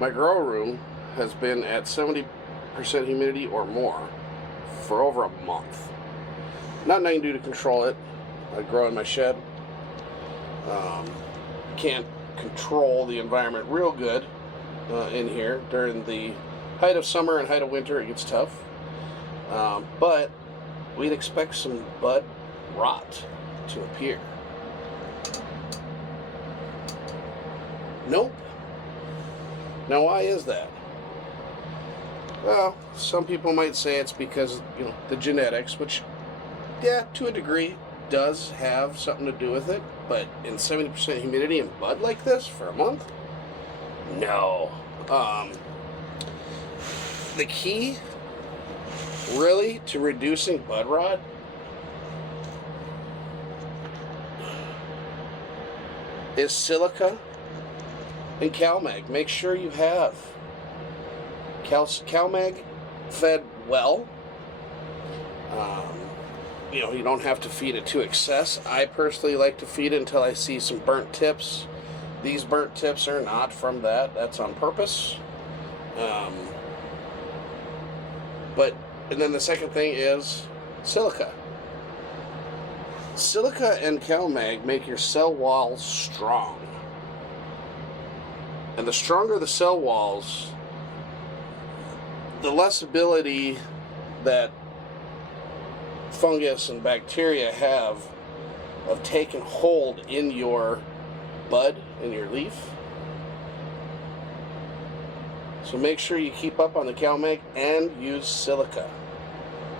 My grow room has been at 70% humidity or more for over a month. Nothing I can do to control it. I grow in my shed. Can't control the environment real good in here. During the height of summer and height of winter, it gets tough. But we'd expect some bud rot to appear. Nope. Now, why is that? Well, some people might say it's because, the genetics, which, yeah, to a degree, does have something to do with it, but in 70% humidity and bud like this for a month? No. The key, really, to reducing bud rot is silica and CalMag. Make sure you have CalMag fed well. You don't have to feed it to excess. I personally like to feed it until I see some burnt tips. These burnt tips are not from that. That's on purpose. And then the second thing is silica. Silica and CalMag make your cell walls strong. And the stronger the cell walls, the less ability that fungus and bacteria have of taking hold in your bud, in your leaf. So make sure you keep up on the CalMag and use silica.